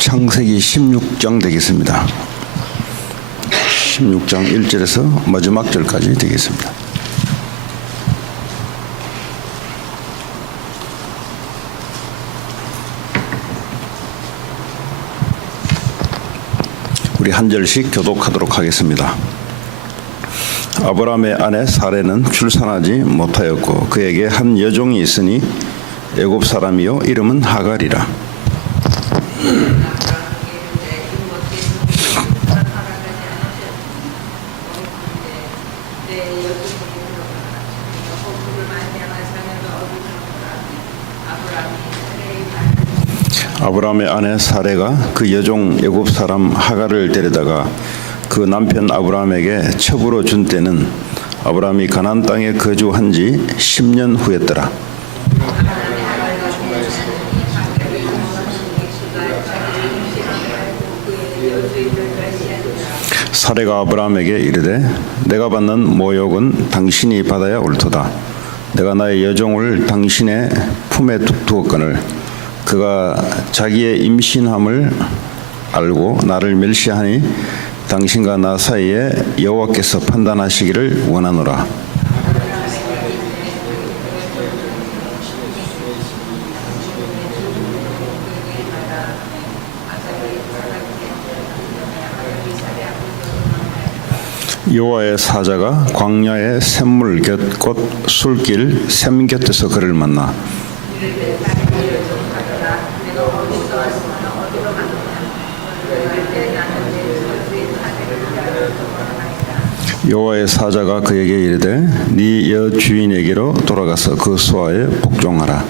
창세기 16장 되겠습니다. 16장 1절에서 마지막 절까지 되겠습니다. 우리 한 절씩 교독하도록 하겠습니다. 아브라함의 아내 사레는 출산하지 못하였고 그에게 한 여종이 있으니 애굽 사람이요 이름은 하갈이라. 아브라함의 아내 사레가 그 여종 애굽 사람 하갈을 데려다가 그 남편 아브라함에게 첩으로 준 때는 아브라함이 가나안 땅에 거주한 지 10년 후였더라. 사레가 아브라함에게 이르되 내가 받는 모욕은 당신이 받아야 옳도다. 내가 나의 여종을 당신의 품에 두었거늘 그가 자기의 임신함을 알고 나를 멸시하니 당신과 나 사이에 여호와께서 판단하시기를 원하노라. 여호와의 사자가 광야의 샘물 곁 곧 술길 샘 곁에서 그를 만나 여호와의 사자가 그에게 이르되 네 여주인에게로 돌아가서 그 수하에 복종하라.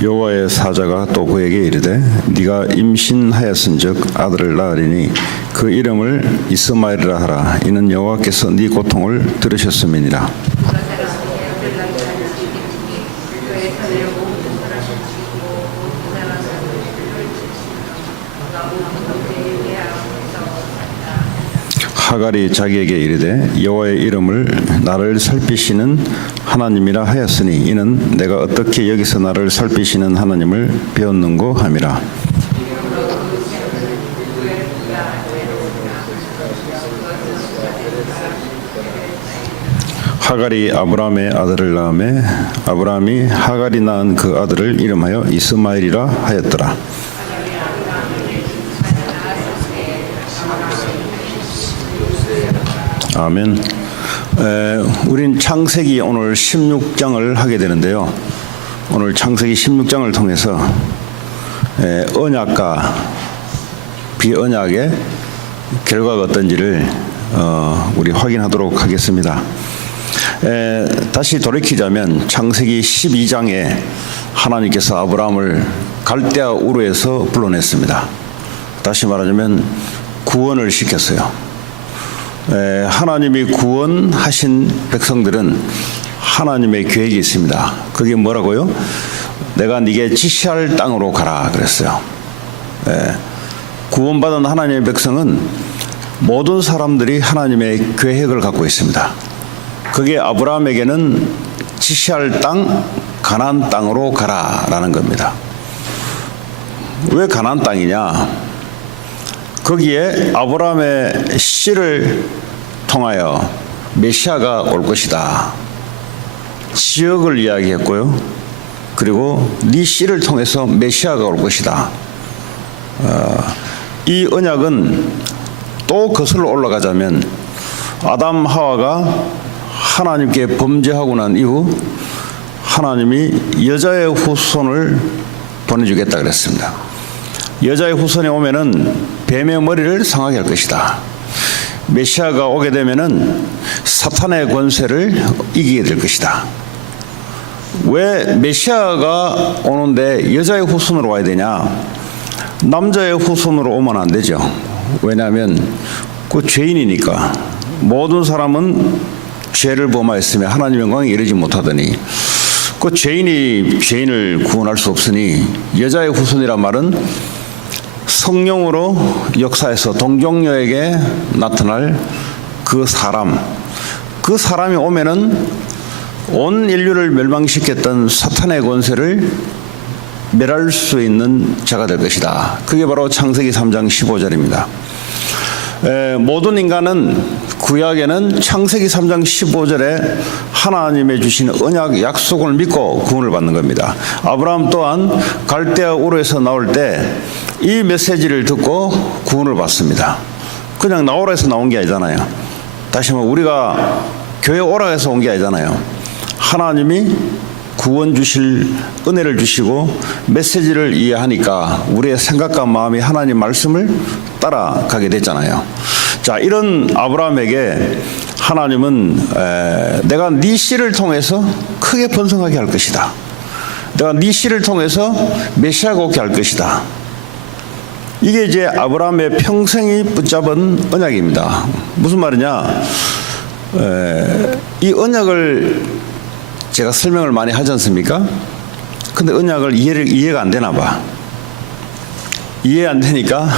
여호와의 사자가 또 그에게 이르되 네가 임신하였은즉 아들을 낳으리니 그 이름을 이스마엘이라 하라. 이는 여호와께서 네 고통을 들으셨음이니라. 하갈이 자기에게 이르되 여호와의 이름을 나를 살피시는 하나님이라 하였으니 이는 내가 어떻게 여기서 나를 살피시는 하나님을 배웠는고 함이라. 하갈이 아브라함의 아들을 낳음에 아브라함이 하갈이 낳은 그 아들을 이름하여 이스마엘이라 하였더라. 아멘. 우린 창세기 오늘 16장을 하게 되는데요. 오늘 창세기 16장을 통해서 언약과 비언약의 결과가 어떤지를 우리 확인하도록 하겠습니다. 다시 돌이키자면 창세기 12장에 하나님께서 아브라함을 갈대아 우르에서 불러냈습니다. 다시 말하자면 구원을 시켰어요. 하나님이 구원하신 백성들은 하나님의 계획이 있습니다. 그게 뭐라고요? 내가 네게 지시할 땅으로 가라 그랬어요. 구원받은 하나님의 백성은 모든 사람들이 하나님의 계획을 갖고 있습니다. 그게 아브라함에게는 지시할 땅 가나안 땅으로 가라라는 겁니다. 왜 가나안 땅이냐? 거기에 아브라함의 씨를 통하여 메시아가 올 것이다. 지역을 이야기했고요. 그리고 네 씨를 통해서 메시아가 올 것이다. 이 언약은 또 거슬러 올라가자면 아담 하와가 하나님께 범죄하고 난 이후 하나님이 여자의 후손을 보내주겠다 그랬습니다. 여자의 후손이 오면은 뱀의 머리를 상하게 할 것이다. 메시아가 오게 되면은 사탄의 권세를 이기게 될 것이다. 왜 메시아가 오는데 여자의 후손으로 와야 되냐? 남자의 후손으로 오면 안 되죠. 왜냐하면 그 죄인이니까. 모든 사람은 죄를 범하였으며 하나님의 영광에 이르지 못하더니 그 죄인이 죄인을 구원할 수 없으니 여자의 후손이란 말은 성령으로 역사에서 동정녀에게 나타날 그 사람이 오면은 온 인류를 멸망시켰던 사탄의 권세를 멸할 수 있는 자가 될 것이다. 그게 바로 창세기 3장 15절입니다. 모든 인간은 구약에는 창세기 3장 15절에 하나님의 주신 언약 약속을 믿고 구원을 받는 겁니다. 아브라함 또한 갈대아 우르에서 나올 때 이 메시지를 듣고 구원을 받습니다. 그냥 나오라 해서 나온 게 아니잖아요. 다시 말해 우리가 교회 오라 해서 온 게 아니잖아요. 하나님이 구원 주실 은혜를 주시고 메시지를 이해하니까 우리의 생각과 마음이 하나님 말씀을 따라가게 됐잖아요. 자, 이런 아브라함에게 하나님은 내가 네 씨를 통해서 크게 번성하게 할 것이다. 내가 네 씨를 통해서 메시아가 오게 할 것이다. 이게 이제 아브라함의 평생이 붙잡은 언약입니다. 무슨 말이냐? 이 언약을 제가 설명을 많이 하지 않습니까? 근데 언약을 이해가 안 되나 봐. 이해 안 되니까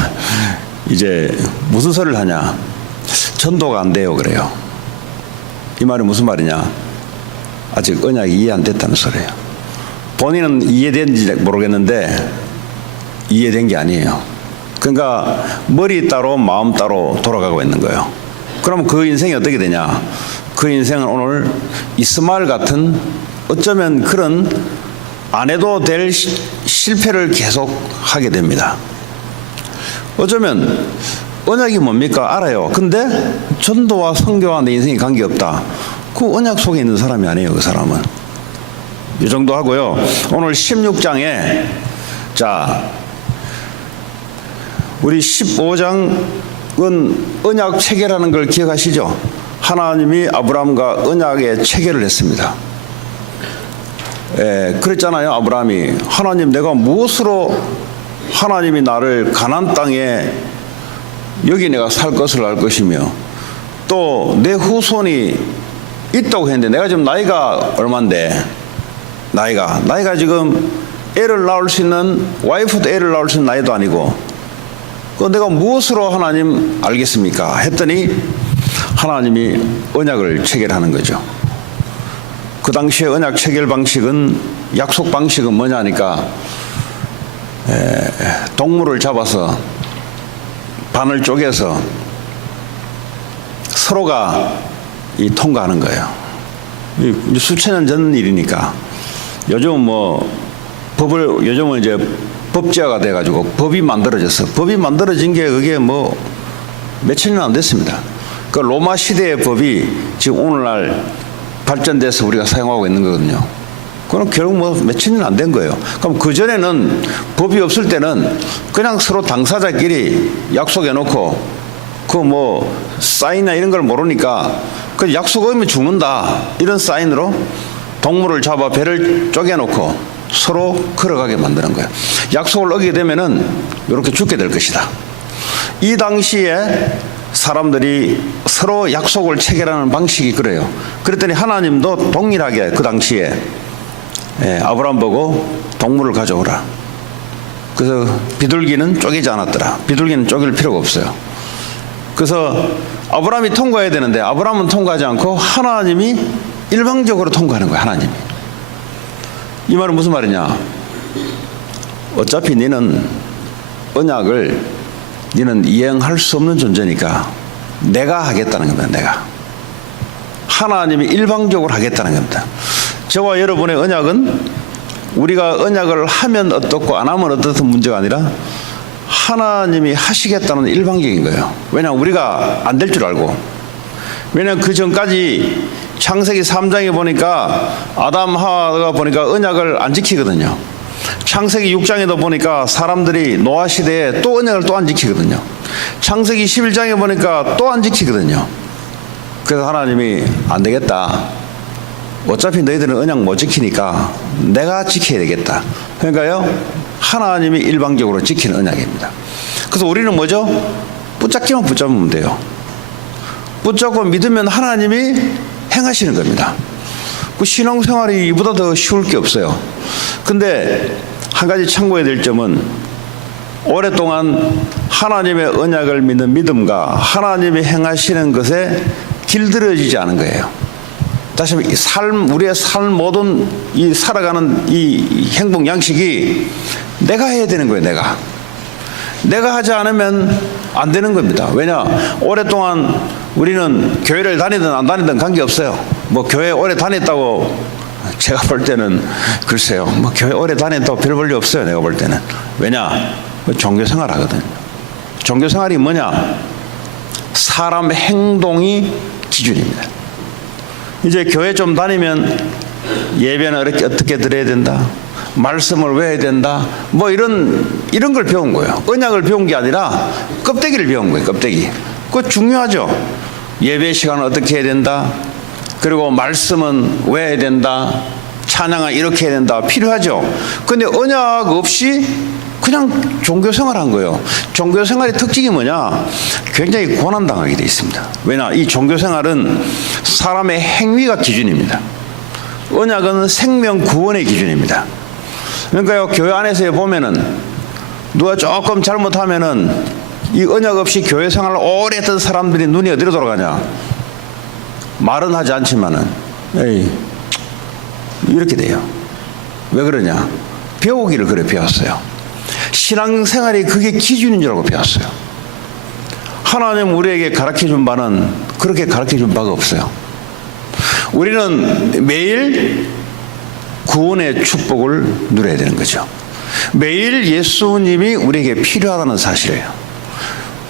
이제 무슨 소리를 하냐? 전도가 안 돼요 그래요. 이 말이 무슨 말이냐? 아직 언약이 이해 안 됐다는 소리예요. 본인은 이해된지 모르겠는데 이해된 게 아니에요. 그러니까 머리 따로 마음 따로 돌아가고 있는 거예요. 그럼 그 인생이 어떻게 되냐? 그 인생은 오늘 이스마엘 같은 어쩌면 그런 안 해도 될 실패를 계속 하게 됩니다. 어쩌면 언약이 뭡니까? 알아요. 근데 전도와 선교와 내 인생이 관계없다. 그 언약 속에 있는 사람이 아니에요. 그 사람은. 이 정도 하고요. 오늘 16장에 자 우리 15장은 언약 체계라는 걸 기억하시죠? 하나님이 아브라함과 언약의 체계를 했습니다. 그랬잖아요. 아브라함이 하나님 내가 무엇으로 하나님이 나를 가나안 땅에 여기 내가 살 것을 알 것이며 또 내 후손이 있다고 했는데 내가 지금 나이가 얼만데 나이가 지금 애를 낳을 수 있는 와이프도 애를 낳을 수 있는 나이도 아니고 내가 무엇으로 하나님 알겠습니까? 했더니 하나님이 언약을 체결하는 거죠. 그 당시에 언약 체결 방식은 약속 방식은 뭐냐니까 동물을 잡아서 반을 쪼개서 서로가 통과하는 거예요. 수천 년 전 일이니까 요즘은 요즘은 이제 법제화가 돼가지고 법이 만들어졌어. 법이 만들어진 게 그게 몇천 년 안 됐습니다. 그 로마 시대의 법이 지금 오늘날 발전돼서 우리가 사용하고 있는 거거든요. 그럼 결국 몇천 년 안 된 거예요. 그럼 그전에는 법이 없을 때는 그냥 서로 당사자끼리 약속해놓고 사인이나 이런 걸 모르니까 그 약속 어기면 죽는다 이런 사인으로 동물을 잡아 배를 쪼개놓고 서로 걸어가게 만드는 거예요. 약속을 어기게 되면은 이렇게 죽게 될 것이다. 이 당시에 사람들이 서로 약속을 체결하는 방식이 그래요. 그랬더니 하나님도 동일하게 그 당시에 아브라함 보고 동물을 가져오라. 그래서 비둘기는 쪼개지 않았더라. 비둘기는 쪼갤 필요가 없어요. 그래서 아브라함이 통과해야 되는데 아브라함은 통과하지 않고 하나님이 일방적으로 통과하는 거예요. 하나님이. 이 말은 무슨 말이냐? 어차피 너는 언약을 너는 이행할 수 없는 존재니까 내가 하겠다는 겁니다. 내가. 하나님이 일방적으로 하겠다는 겁니다. 저와 여러분의 언약은 우리가 언약을 하면 어떻고 안 하면 어떻든 문제가 아니라 하나님이 하시겠다는 일방적인 거예요. 왜냐하면 우리가 안 될 줄 알고. 왜냐하면 그 전까지 창세기 3장에 보니까 아담 하와가 보니까 언약을 안 지키거든요. 창세기 6장에도 보니까 사람들이 노아 시대에 또 언약을 또 안 지키거든요. 창세기 11장에 보니까 또 안 지키거든요. 그래서 하나님이 안 되겠다. 어차피 너희들은 언약 못 지키니까 내가 지켜야 되겠다. 그러니까요, 하나님이 일방적으로 지키는 언약입니다. 그래서 우리는 뭐죠? 붙잡기만 붙잡으면 돼요. 붙잡고 믿으면 하나님이 행하시는 겁니다. 그 신앙생활이 이보다 더 쉬울 게 없어요. 근데 한 가지 참고해야 될 점은 오랫동안 하나님의 언약을 믿는 믿음과 하나님이 행하시는 것에 길들여지지 않은 거예요. 다시 한번 우리의 삶 모든 이 살아가는 이 행동 양식이 내가 해야 되는 거예요. 내가 하지 않으면 안 되는 겁니다. 왜냐? 오랫동안 우리는 교회를 다니든 안 다니든 관계없어요. 뭐 교회 오래 다녔다고 제가 볼 때는 글쎄요. 뭐 교회 오래 다녔다고 별 볼일 없어요. 내가 볼 때는. 왜냐? 종교생활 하거든요. 종교생활이 뭐냐? 사람 행동이 기준입니다. 이제 교회 좀 다니면 예배는 어떻게 드려야 된다, 말씀을 외워야 된다, 뭐 이런 걸 배운 거예요. 언약을 배운 게 아니라 껍데기를 배운 거예요. 껍데기. 그거 중요하죠. 예배 시간은 어떻게 해야 된다, 그리고 말씀은 외워야 된다, 찬양은 이렇게 해야 된다, 필요하죠. 근데 언약 없이 그냥 종교생활한 거예요. 종교생활의 특징이 뭐냐? 굉장히 고난당하게 되어 있습니다. 왜냐? 이 종교생활은 사람의 행위가 기준입니다. 언약은 생명 구원의 기준입니다. 그러니까요, 교회 안에서 보면은 누가 조금 잘못하면은 이 언약 없이 교회 생활을 오래 했던 사람들이 눈이 어디로 돌아가냐? 말은 하지 않지만은 이렇게 돼요. 왜 그러냐? 배우기를 그래 배웠어요. 신앙생활이 그게 기준인 줄 알고 배웠어요. 하나님 우리에게 가르쳐준 바는 그렇게 가르쳐준 바가 없어요. 우리는 매일 구원의 축복을 누려야 되는 거죠. 매일 예수님이 우리에게 필요하다는 사실이에요.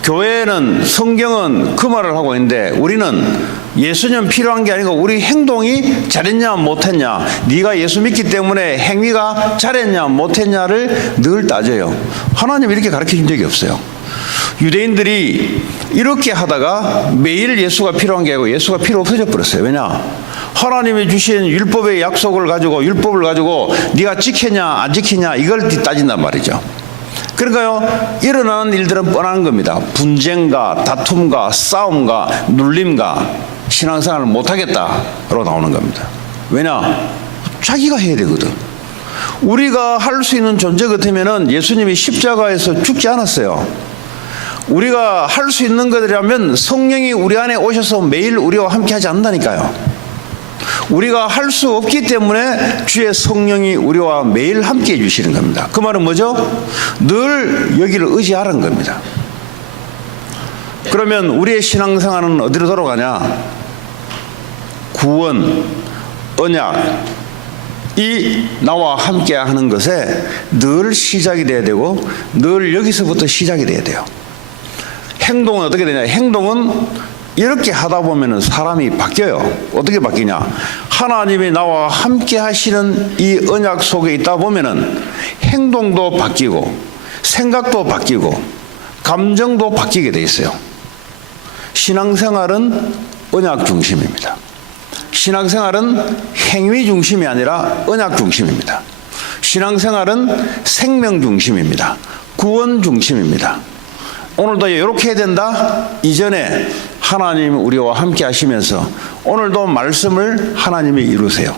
교회는, 성경은 그 말을 하고 있는데 우리는 예수님 필요한 게 아니고 우리 행동이 잘했냐 못했냐, 네가 예수 믿기 때문에 행위가 잘했냐 못했냐를 늘 따져요. 하나님 이렇게 가르쳐준 적이 없어요. 유대인들이 이렇게 하다가 매일 예수가 필요한 게 아니고 예수가 필요 없어져 버렸어요. 왜냐? 하나님이 주신 율법의 약속을 가지고, 율법을 가지고 네가 지켰냐 안 지켰냐 이걸 따진단 말이죠. 그러니까요, 일어나는 일들은 뻔한 겁니다. 분쟁과 다툼과 싸움과 눌림과 신앙생활을 못하겠다로 나오는 겁니다. 왜냐? 자기가 해야 되거든. 우리가 할 수 있는 존재 같으면 예수님이 십자가에서 죽지 않았어요. 우리가 할 수 있는 것이라면 성령이 우리 안에 오셔서 매일 우리와 함께 하지 않는다니까요. 우리가 할 수 없기 때문에 주의 성령이 우리와 매일 함께 해주시는 겁니다. 그 말은 뭐죠? 늘 여기를 의지하라는 겁니다. 그러면 우리의 신앙생활은 어디로 돌아가냐? 구원, 언약, 이 나와 함께 하는 것에 늘 시작이 돼야 되고 늘 여기서부터 시작이 돼야 돼요. 행동은 어떻게 되냐? 행동은 이렇게 하다 보면 사람이 바뀌어요. 어떻게 바뀌냐? 하나님이 나와 함께 하시는 이 언약 속에 있다 보면은 행동도 바뀌고 생각도 바뀌고 감정도 바뀌게 돼 있어요. 신앙생활은 언약 중심입니다. 신앙생활은 행위 중심이 아니라 언약 중심입니다. 신앙생활은 생명 중심입니다. 구원 중심입니다. 오늘도 이렇게 해야 된다? 이전에 하나님이 우리와 함께 하시면서 오늘도 말씀을 하나님이 이루세요.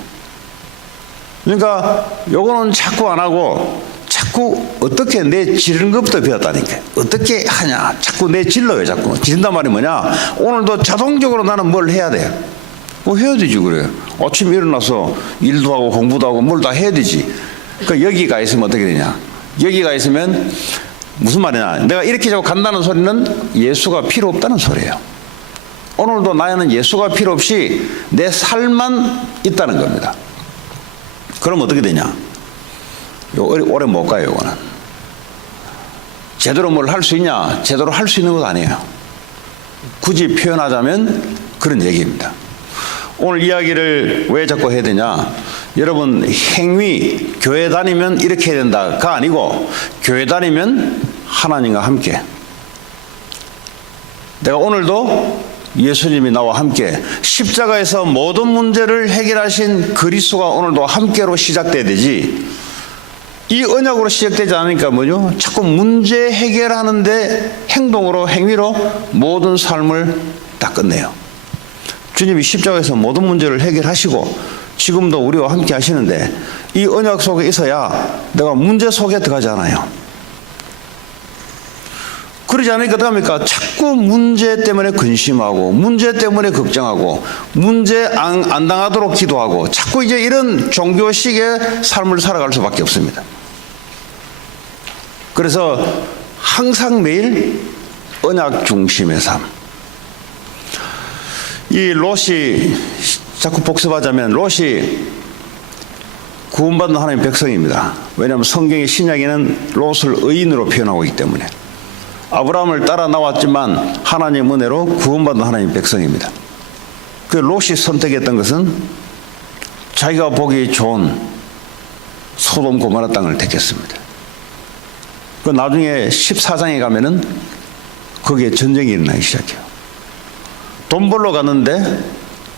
그러니까 요거는 자꾸 안 하고 자꾸 어떻게 내 지르는 것부터 배웠다니까. 어떻게 하냐? 자꾸 내 질러요. 자꾸 지른단 말이 뭐냐? 오늘도 자동적으로 나는 뭘 해야 돼. 뭐 해야 되지. 그래. 아침에 일어나서 일도 하고 공부도 하고 뭘 다 해야 되지. 그러니까 여기가 있으면 어떻게 되냐? 여기가 있으면 무슨 말이냐? 내가 이렇게 자꾸 간다는 소리는 예수가 필요 없다는 소리예요. 오늘도 나에는 예수가 필요 없이 내 삶만 있다는 겁니다. 그럼 어떻게 되냐? 오래 못 가요. 이거는 제대로 뭘 할 수 있냐? 제대로 할 수 있는 것 아니에요. 굳이 표현하자면 그런 얘기입니다. 오늘 이야기를 왜 자꾸 해야 되냐? 여러분, 행위, 교회 다니면 이렇게 해야 된다가 아니고 교회 다니면 하나님과 함께, 내가 오늘도 예수님이 나와 함께 십자가에서 모든 문제를 해결하신 그리스도가 오늘도 함께로 시작돼야 되지, 이 언약으로 시작되지 않으니까 뭐죠? 자꾸 문제 해결하는데 행동으로, 행위로 모든 삶을 다 끝내요. 주님이 십자가에서 모든 문제를 해결하시고 지금도 우리와 함께 하시는데 이 언약 속에 있어야 내가 문제 속에 들어가지 않아요. 그러지 않으니까 어떡합니까? 자꾸 문제 때문에 근심하고 문제 때문에 걱정하고 문제 안 당하도록 기도하고 자꾸 이제 이런 종교식의 삶을 살아갈 수밖에 없습니다. 그래서 항상 매일 언약 중심의 삶. 이 롯이 자꾸 복습하자면 롯이 구원받은 하나님의 백성입니다. 왜냐하면 성경의 신약에는 롯을 의인으로 표현하고 있기 때문에. 아브라함을 따라 나왔지만 하나님의 은혜로 구원받은 하나님의 백성입니다. 그 롯이 선택했던 것은 자기가 보기 좋은 소돔 고모라 땅을 택했습니다. 그 나중에 14장에 가면은 거기에 전쟁이 일어나기 시작해요. 돈 벌러 갔는데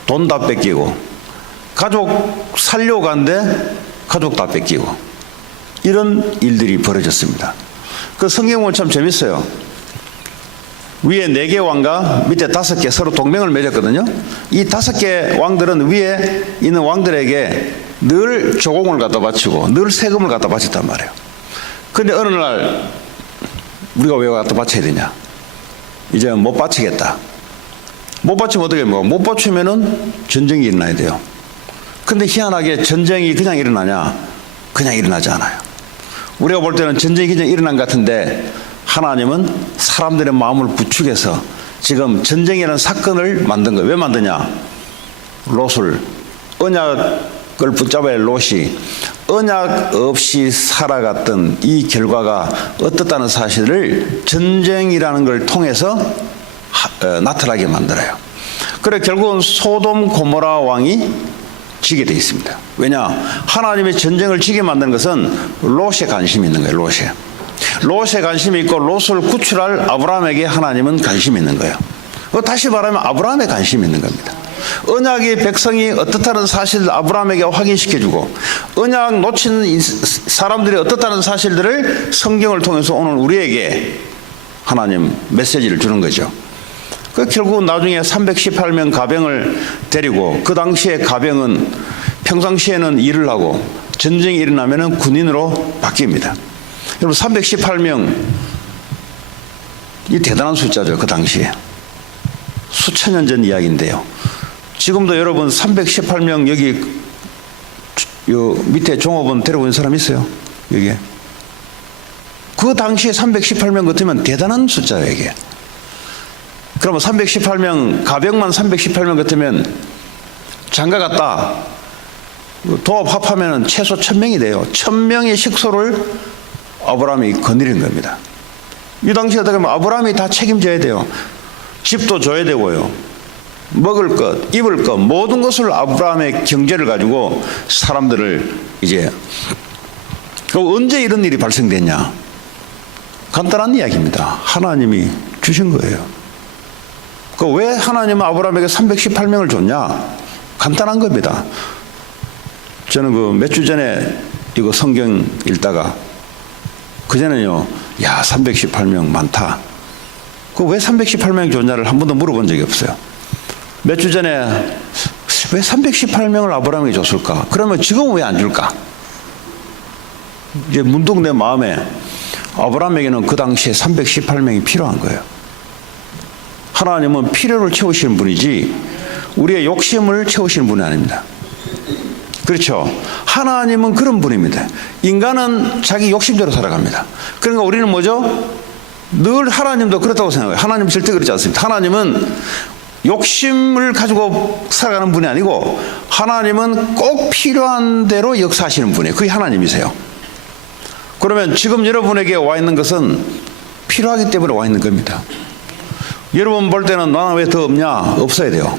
돈 다 뺏기고, 가족 살려고 갔는데 가족 다 뺏기고, 이런 일들이 벌어졌습니다. 그 성경 보면 참 재밌어요. 위에 4개 왕과 밑에 5개 서로 동맹을 맺었거든요. 이 5개 왕들은 위에 있는 왕들에게 늘 조공을 갖다 바치고 늘 세금을 갖다 바쳤단 말이에요. 그런데 어느 날 우리가 왜 갖다 바쳐야 되냐? 이제 못 바치겠다. 못 바치면 어떻게 해요? 못 바치면은 전쟁이 일어나야 돼요. 근데 희한하게 전쟁이 그냥 일어나냐? 그냥 일어나지 않아요. 우리가 볼 때는 전쟁이 그냥 일어난 것 같은데 하나님은 사람들의 마음을 부추겨서 지금 전쟁이라는 사건을 만든 거예요. 왜 만드냐? 롯을, 언약을 붙잡아야 할 롯이 언약 없이 살아갔던 이 결과가 어떻다는 사실을 전쟁이라는 걸 통해서 나타나게 만들어요. 그래 결국은 소돔 고모라 왕이 지게 되어 있습니다. 왜냐? 하나님의 전쟁을 지게 만드는 것은 롯에 관심이 있는 거예요. 롯에 관심이 있고 롯을 구출할 아브라함에게 하나님은 관심이 있는 거예요. 다시 말하면 아브라함에 관심이 있는 겁니다. 언약의 백성이 어떻다는 사실을 아브라함에게 확인시켜주고 언약 놓친 사람들이 어떻다는 사실들을 성경을 통해서 오늘 우리에게 하나님 메시지를 주는 거죠. 결국 나중에 318명 가병을 데리고, 그 당시에 가병은 평상시에는 일을 하고 전쟁이 일어나면 군인으로 바뀝니다. 여러분 318명, 이 대단한 숫자죠. 그 당시에 수천 년 전 이야기인데요. 지금도 여러분 318명 여기 요 밑에 종업원 데려온 사람 있어요? 여기에. 그 당시에 318명 같으면 대단한 숫자예요. 이게. 그러면 318명, 가병만 318명 같으면 장가 갔다 도합 합하면 최소 1000명이 돼요. 1000명의 식소를 아브라함이 거느린 겁니다. 이 당시에 어떻게 보면 아브라함이 다 책임져야 돼요. 집도 줘야 되고요. 먹을 것, 입을 것, 모든 것을 아브라함의 경제를 가지고 사람들을 이제, 언제 이런 일이 발생됐냐? 간단한 이야기입니다. 하나님이 주신 거예요. 왜 하나님은 아브라함에게 318명을 줬냐? 간단한 겁니다. 저는 몇 주 전에 이거 성경 읽다가 그전에는요, 318명 많다. 왜 318명 줬냐를 한 번도 물어본 적이 없어요. 몇 주 전에 왜 318명을 아브라함에게 줬을까? 그러면 지금은 왜 안 줄까? 이제 문득 내 마음에 아브라함에게는 그 당시에 318명이 필요한 거예요. 하나님은 필요를 채우시는 분이지 우리의 욕심을 채우시는 분이 아닙니다. 그렇죠? 하나님은 그런 분입니다. 인간은 자기 욕심대로 살아갑니다. 그러니까 우리는 뭐죠? 늘 하나님도 그렇다고 생각해요. 하나님 절대 그렇지 않습니다. 하나님은 욕심을 가지고 살아가는 분이 아니고 하나님은 꼭 필요한 대로 역사하시는 분이에요. 그게 하나님이세요. 그러면 지금 여러분에게 와 있는 것은 필요하기 때문에 와 있는 겁니다. 여러분 볼 때는 나는 왜 더 없냐? 없어야 돼요.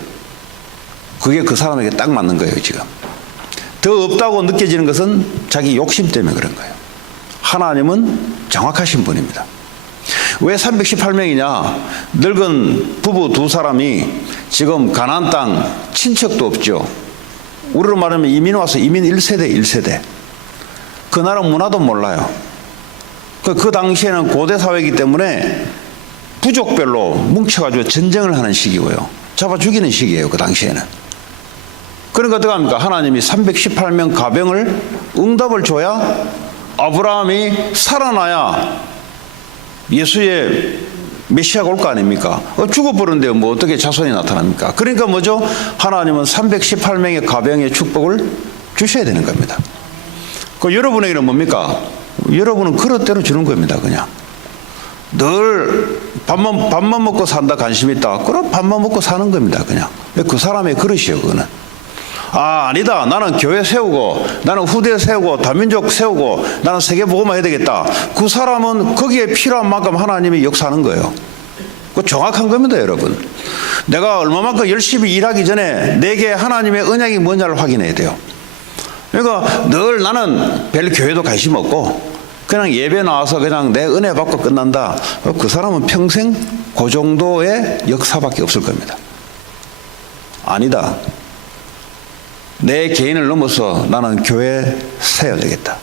그게 그 사람에게 딱 맞는 거예요. 지금 더 없다고 느껴지는 것은 자기 욕심 때문에 그런 거예요. 하나님은 정확하신 분입니다. 왜 318명이냐? 늙은 부부 2사람이 지금 가나안 땅 친척도 없죠. 우리로 말하면 이민 와서 이민 1세대 그 나라 문화도 몰라요. 그 당시에는 고대 사회이기 때문에 부족별로 뭉쳐가지고 전쟁을 하는 시기고요. 잡아 죽이는 시기예요. 그 당시에는. 그러니까 어떻게 합니까? 하나님이 318명 가병을 응답을 줘야 아브라함이 살아나야 예수의 메시아가 올 거 아닙니까? 죽어버렸는데 뭐 어떻게 자손이 나타납니까? 그러니까 뭐죠? 하나님은 318명의 가병의 축복을 주셔야 되는 겁니다. 그 여러분에게는 뭡니까? 여러분은 그릇대로 주는 겁니다. 그냥 늘 밥만 먹고 산다 관심 있다. 그럼 밥만 먹고 사는 겁니다. 그냥 그 사람의 그릇이에요. 그거는. 아니다. 나는 교회 세우고 나는 후대 세우고 다민족 세우고 나는 세계복음화 해야 되겠다. 그 사람은 거기에 필요한 만큼 하나님이 역사하는 거예요. 그 정확한 겁니다. 여러분. 내가 얼마만큼 열심히 일하기 전에 내게 하나님의 언약이 뭐냐를 확인해야 돼요. 그러니까 늘 나는 별 교회도 관심 없고 그냥 예배 나와서 그냥 내 은혜 받고 끝난다. 그 사람은 평생 그 정도의 역사밖에 없을 겁니다. 아니다. 내 개인을 넘어서 나는 교회 세워야 되겠다.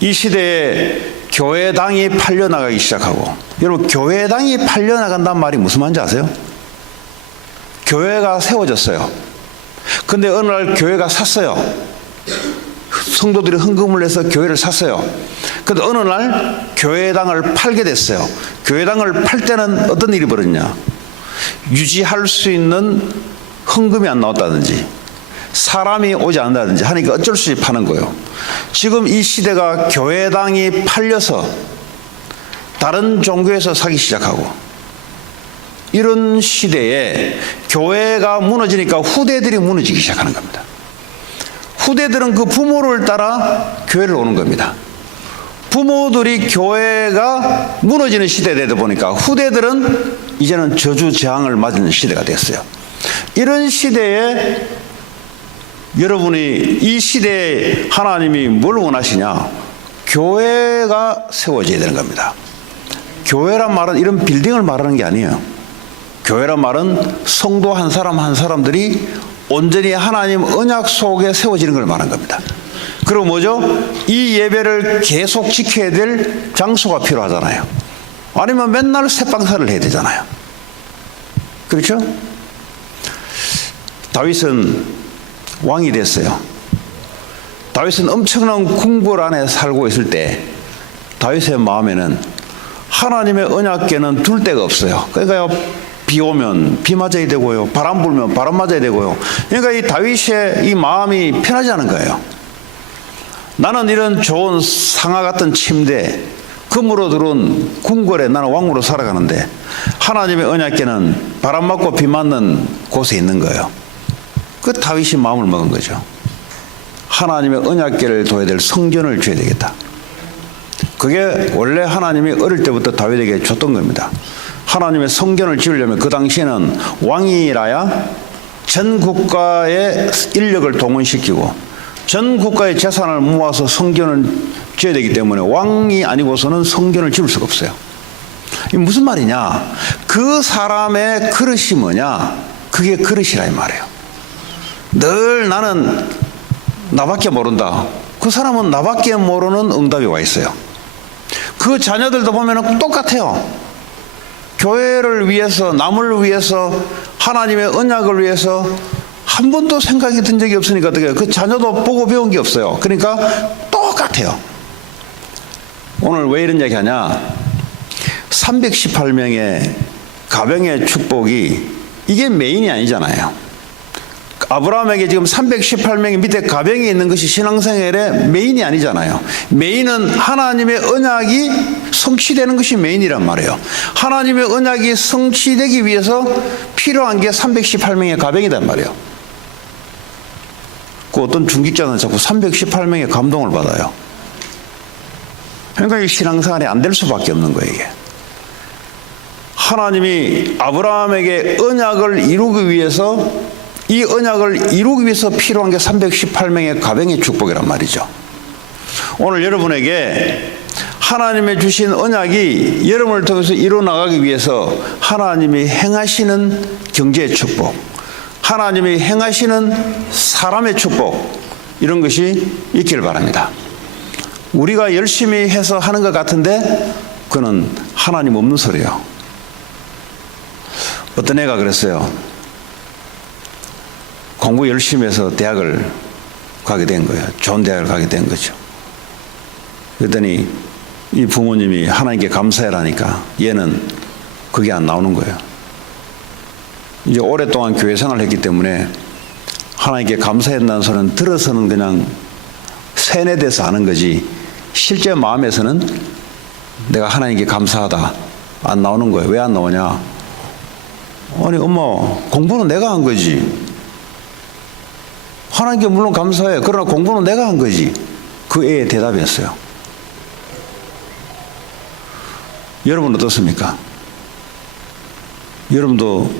이 시대에 교회당이 팔려나가기 시작하고, 여러분 교회당이 팔려나간다는 말이 무슨 말인지 아세요? 교회가 세워졌어요. 근데 어느 날 교회가 샀어요. 성도들이 헌금을 해서 교회를 샀어요. 근데 어느 날 교회당을 팔게 됐어요. 교회당을 팔 때는 어떤 일이 벌어졌냐? 유지할 수 있는 헌금이 안 나왔다든지 사람이 오지 않는다든지 하니까 어쩔 수 없이 파는 거예요. 지금 이 시대가 교회당이 팔려서 다른 종교에서 사기 시작하고, 이런 시대에 교회가 무너지니까 후대들이 무너지기 시작하는 겁니다. 후대들은 그 부모를 따라 교회를 오는 겁니다. 부모들이 교회가 무너지는 시대에 되다 보니까 후대들은 이제는 저주재앙을 맞는 시대가 됐어요. 이런 시대에 여러분이 이 시대에 하나님이 뭘 원하시냐? 교회가 세워져야 되는 겁니다. 교회란 말은 이런 빌딩을 말하는 게 아니에요. 교회란 말은 성도 한 사람 한 사람들이 온전히 하나님 언약 속에 세워지는 걸 말하는 겁니다. 그리고 뭐죠? 이 예배를 계속 지켜야 될 장소가 필요하잖아요. 아니면 맨날 새빵사를 해야 되잖아요. 그렇죠? 다윗은 왕이 됐어요. 다윗은 엄청난 궁궐 안에 살고 있을 때 다윗의 마음에는 하나님의 언약궤는 둘 데가 없어요. 그러니까 비 오면 비 맞아야 되고요, 바람 불면 바람 맞아야 되고요. 그러니까 이 다윗의 이 마음이 편하지 않은 거예요. 나는 이런 좋은 상아 같은 침대, 금으로 들어온 궁궐에 나는 왕으로 살아가는데 하나님의 언약궤는 바람 맞고 비 맞는 곳에 있는 거예요. 그 다윗이 마음을 먹은 거죠. 하나님의 언약궤를 둬야 될 성전을 줘야 되겠다. 그게 원래 하나님이 어릴 때부터 다윗에게 줬던 겁니다. 하나님의 성전을 지으려면 그 당시에는 왕이라야 전 국가의 인력을 동원시키고 전 국가의 재산을 모아서 성전을 지어야 되기 때문에 왕이 아니고서는 성전을 지을 수가 없어요. 이게 무슨 말이냐? 그 사람의 그릇이 뭐냐? 그게 그릇이라 이 말이에요. 늘 나는 나밖에 모른다. 그 사람은 나밖에 모르는 응답이 와 있어요. 그 자녀들도 보면 똑같아요. 교회를 위해서, 남을 위해서, 하나님의 언약을 위해서 한 번도 생각이 든 적이 없으니까 어떻게 해요? 그 자녀도 보고 배운 게 없어요. 그러니까 똑같아요. 오늘 왜 이런 얘기 하냐? 318명의 가병의 축복이 이게 메인이 아니잖아요. 아브라함에게 지금 318명의 밑에 가병이 있는 것이 신앙생활의 메인이 아니잖아요. 메인은 하나님의 언약이 성취되는 것이 메인이란 말이에요. 하나님의 언약이 성취되기 위해서 필요한 게 318명의 가병이란 말이에요. 그 어떤 중직자는 자꾸 318명의 감동을 받아요. 그러니까 이 신앙생활이 안 될 수밖에 없는 거예요. 이게. 하나님이 아브라함에게 언약을 이루기 위해서, 이 언약을 이루기 위해서 필요한 게 318명의 가병의 축복이란 말이죠. 오늘 여러분에게 하나님의 주신 언약이 여러분을 통해서 이루어나가기 위해서 하나님이 행하시는 경제의 축복, 하나님이 행하시는 사람의 축복, 이런 것이 있기를 바랍니다. 우리가 열심히 해서 하는 것 같은데 그건 하나님 없는 소리예요. 어떤 애가 그랬어요. 공부 열심히 해서 대학을 가게 된 거예요. 좋은 대학을 가게 된 거죠. 그랬더니 이 부모님이 하나님께 감사해라니까 얘는 그게 안 나오는 거예요. 이제 오랫동안 교회 생활을 했기 때문에 하나님께 감사했다는 소리는 들어서는 그냥 세뇌돼서 하는 거지, 실제 마음에서는 내가 하나님께 감사하다 안 나오는 거예요. 왜 안 나오냐? 아니 엄마, 공부는 내가 한 거지. 하나님께 물론 감사해. 그러나 공부는 내가 한 거지. 그 애의 대답이었어요. 여러분 어떻습니까? 여러분도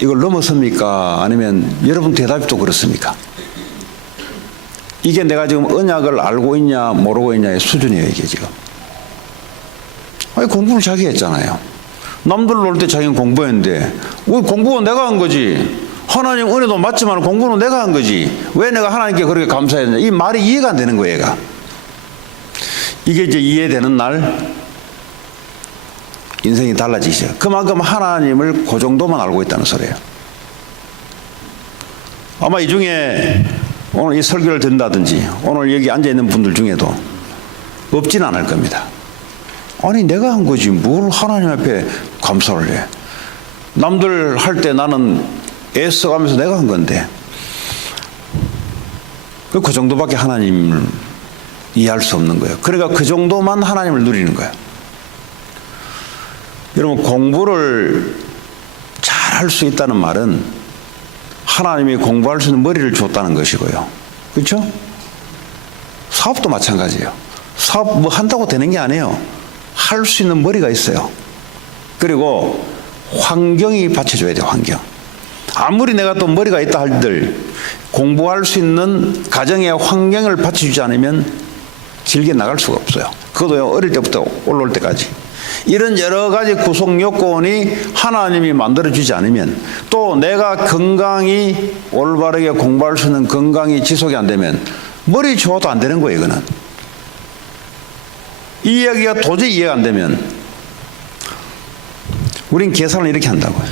이걸 넘었습니까? 아니면 여러분 대답이 또 그렇습니까? 이게 내가 지금 언약을 알고 있냐 모르고 있냐의 수준이에요. 이게 지금. 아니 공부를 자기 했잖아요. 남들 놀 때 자기는 공부했는데 왜 공부는 내가 한 거지. 하나님 은혜도 맞지만 공부는 내가 한 거지. 왜 내가 하나님께 그렇게 감사해야 되냐. 이 말이 이해가 안 되는 거예요. 얘가. 이게 이제 이해되는 날 인생이 달라지죠. 그만큼 하나님을 그 정도만 알고 있다는 소리예요. 아마 이 중에 오늘 이 설교를 듣는다든지 오늘 여기 앉아있는 분들 중에도 없지는 않을 겁니다. 아니 내가 한 거지 뭘 하나님 앞에 감사를 해. 남들 할 때 나는 애써가면서 내가 한 건데 그 정도밖에 하나님을 이해할 수 없는 거예요. 그러니까 그 정도만 하나님을 누리는 거예요. 여러분 공부를 잘 할 수 있다는 말은 하나님이 공부할 수 있는 머리를 줬다는 것이고요. 그렇죠? 사업도 마찬가지예요. 사업 뭐 한다고 되는 게 아니에요. 할 수 있는 머리가 있어요. 그리고 환경이 받쳐줘야 돼요. 환경. 아무리 내가 또 머리가 있다 할들 공부할 수 있는 가정의 환경을 받쳐주지 않으면 길게 나갈 수가 없어요. 그것도 어릴 때부터 올라올 때까지. 이런 여러 가지 구성 요건이 하나님이 만들어주지 않으면 또 내가 건강히 올바르게 공부할 수 있는 건강이 지속이 안 되면 머리 좋아도 안 되는 거예요. 이거는. 이 이야기가 도저히 이해가 안 되면 우린 계산을 이렇게 한다고요.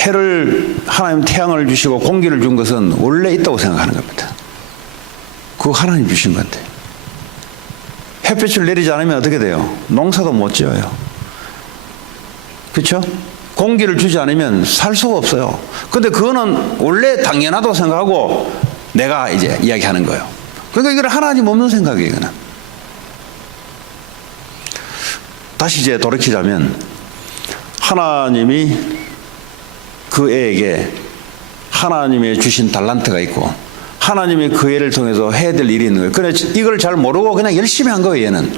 해를 하나님 태양을 주시고 공기를 준 것은 원래 있다고 생각하는 겁니다. 그거 하나님 주신 건데 햇빛을 내리지 않으면 어떻게 돼요? 농사도 못 지어요. 그렇죠? 공기를 주지 않으면 살 수가 없어요. 근데 그거는 원래 당연하다고 생각하고 내가 이제 이야기하는 거예요. 그러니까 이건 하나님 없는 생각이에요. 이거는. 다시 이제 돌이키자면 하나님이 그 애에게 하나님의 주신 달란트가 있고 하나님이 그 애를 통해서 해야 될 일이 있는 거예요. 그래서 이걸 잘 모르고 그냥 열심히 한 거예요. 얘는.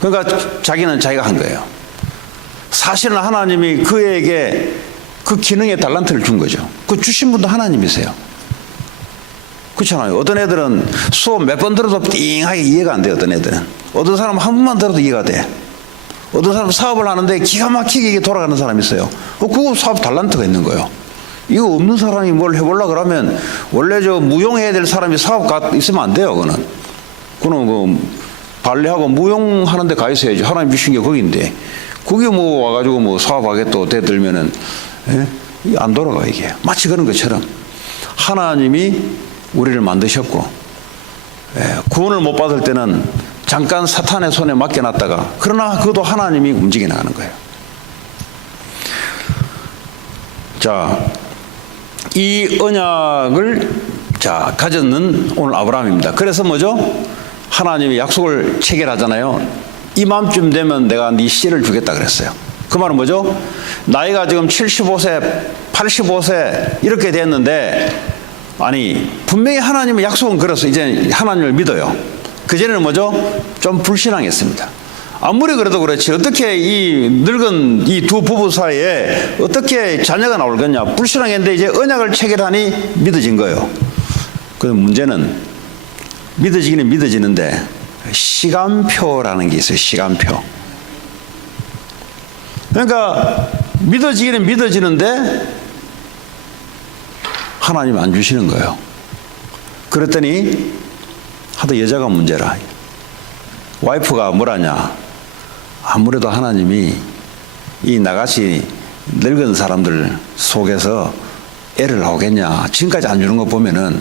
그러니까 자기는 자기가 한 거예요. 사실은 하나님이 그 애에게 그 기능의 달란트를 준 거죠. 그 주신 분도 하나님이세요. 그렇잖아요. 어떤 애들은 수업 몇 번 들어도 띵하게 이해가 안 돼요. 어떤 애들은. 어떤 사람은 한 번만 들어도 이해가 돼. 어떤 사람은 사업을 하는데 기가 막히게 이게 돌아가는 사람이 있어요. 그거 사업 달란트가 있는 거예요. 이거 없는 사람이 뭘 해보려고 그러면 원래 저 무용해야 될 사람이 사업 있으면 안 돼요. 그거는 그 발레하고 무용하는 데 가 있어야지. 하나님 주신 게 거기인데 그게 뭐 와가지고 뭐 사업하겠다고 대들면은 안 돌아가. 이게 마치 그런 것처럼 하나님이 우리를 만드셨고 구원을 못 받을 때는 잠깐 사탄의 손에 맡겨놨다가 그러나 그것도 하나님이 움직여 나가는 거예요. 자, 이 언약을 가졌는 오늘 아브라함입니다. 그래서 뭐죠? 하나님이 약속을 체결하잖아요. 이맘쯤 되면 내가 네 씨를 주겠다 그랬어요. 그 말은 뭐죠? 나이가 지금 75세, 85세 이렇게 됐는데 아니 분명히 하나님의 약속은 걸어서 이제 하나님을 믿어요. 그전에는 뭐죠? 좀 불신앙했습니다. 아무리 그래도 그렇지 어떻게 이 늙은 이 두 부부 사이에 어떻게 자녀가 나올겠냐 불신앙했는데 이제 언약을 체결하니 믿어진 거예요. 그 문제는 믿어지기는 믿어지는데 시간표라는 게 있어요. 시간표. 그러니까 믿어지기는 믿어지는데 하나님 안 주시는 거예요. 그랬더니 하도 여자가 문제라. 와이프가 뭐라냐. 아무래도 하나님이 이 나같이 늙은 사람들 속에서 애를 나오겠냐. 지금까지 안 주는 거 보면은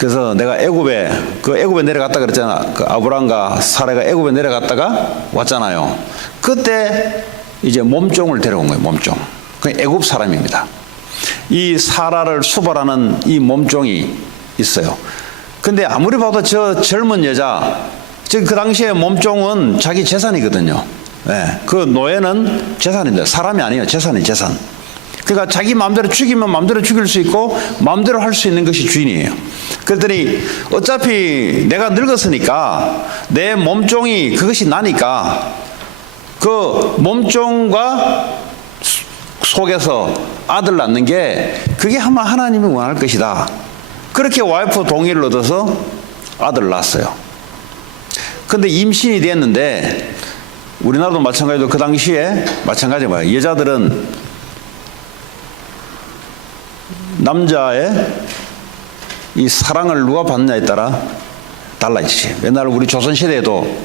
그래서 내가 애굽에 내려갔다 그랬잖아. 그 아브람과 사라가 애굽에 내려갔다가 왔잖아요. 그때 이제 몸종을 데려온 거예요. 몸종. 그 애굽 사람입니다. 이 사라를 수발하는 이 몸종이 있어요. 근데 아무리 봐도 저 젊은 여자, 즉 그 당시에 몸종은 자기 재산이거든요. 네, 그 노예는 재산인데 사람이 아니에요. 재산이 재산. 그러니까 자기 마음대로 죽이면 마음대로 죽일 수 있고 마음대로 할 수 있는 것이 주인이에요. 그랬더니 어차피 내가 늙었으니까 내 몸종이 그것이 나니까 그 몸종과 속에서 아들 낳는 게 그게 아마 하나님이 원할 것이다. 그렇게 와이프 동의를 얻어서 아들을 낳았어요. 근데 임신이 됐는데 우리나라도 마찬가지로 그 당시에 마찬가지예요. 여자들은 남자의 이 사랑을 누가 받느냐에 따라 달라지지. 옛날 우리 조선시대에도